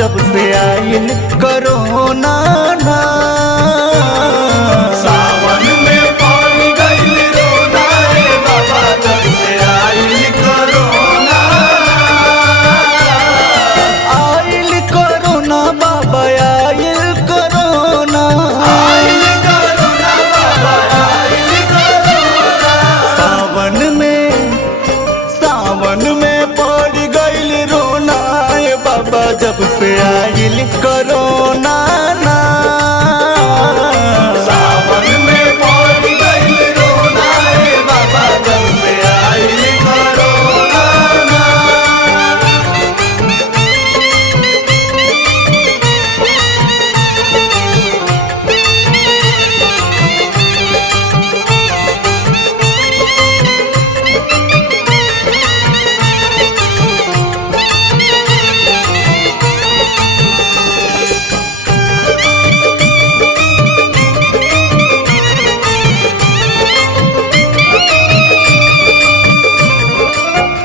जब से आइल कोरोना ना। सावन में पड़ गइल रोना रे बाबा जब से आइल कोरोना। आइल कोरोना बाबा आइल कोरोना। आइल कोरोना बाबा आइल कोरोना। सावन में पड़ गइल रोना ए बाबा जब से आइल कोरोना ना। सावन में पड़ गइल रोना रे बाबा जब से आइल कोरोना।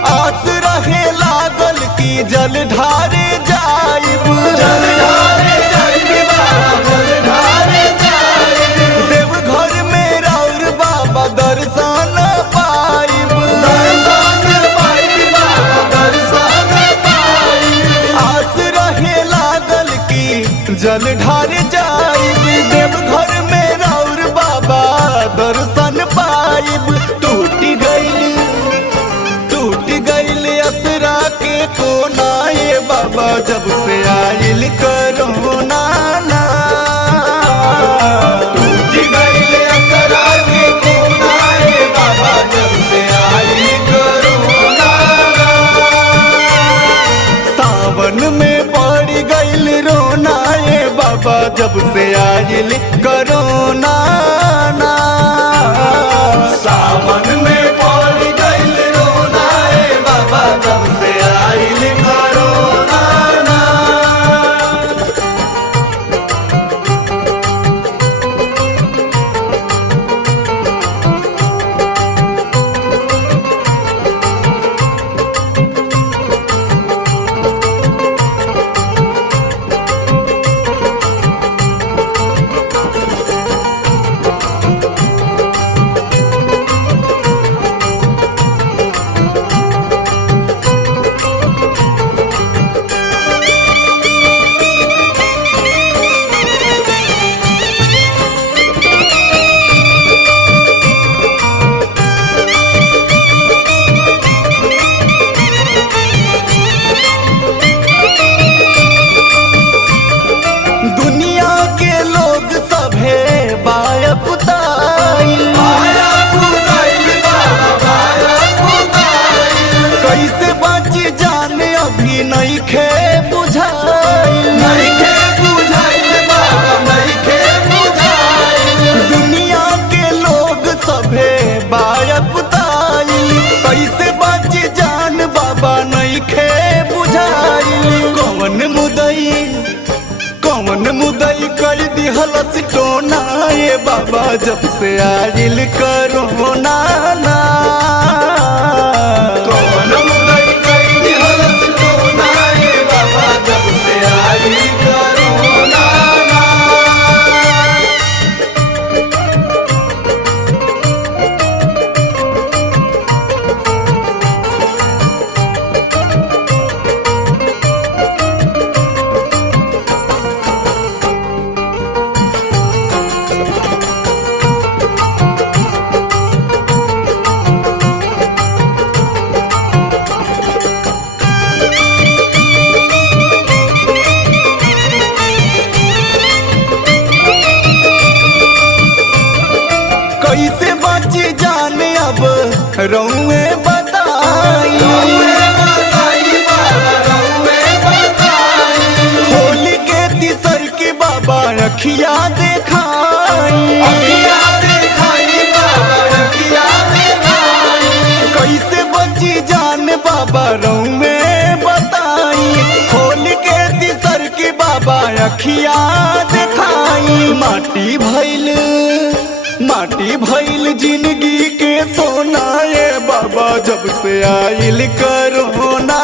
आस रहे लागल की जल ढारे जाइब। जल ढारे जाइब बाबा जल ढारे जाइब। देवघर में राउर बाबा दर्शन पाइब। दर्शन पाइब बाबा दर्शन पाइब। आस रहे लागल की जल ढारे जाइब। देवघर में राउर बाबा दर्शन पाइब। टूट गइल असरा के कोना ये बाबा जब से आइल कोरोना ना। टूट गइल असरा के कोना रे बाबा जब से आइल कोरोना। सावन में पड़ गइल रोना ये बाबा जब से आइल कोरोना ना। सावन में पड़ गइल रोना रे बाबा जब से आइल कोरोना ना। दुनिया के लोग सभे बायकुताइल। आया पुताइल बाबा आया पुताइल। कैसे बची जाने अभी नहीं खे बुझाइल। नइखे बुझाइल बाबा नइखे बुझाइल। दुनिया के लोग सभे बायकुताइल। कैसे बची जान बाबा नहीं खे बुझाइल। कौन मुदई कर दिहलस टोना ये बाबा जब से आइल कोरोना ना। कौन मुदई कई दिहलस टोना रे बाबा जब से आइल कोरोना ना। कैसे बची जाने अब रउए बताई। रउए बताई बाबा रउए बताई। होली के तीसर की बाबा अखिया देखाई। अखिया देखाई बाबा अखिया देखाई। कैसे बची जान बाबा रउए बताई। होली के तीसर की बाबा अखिया देखाई। माटी भइल जिंदगी के सोना ये बाबा जब से आइल कोरोना।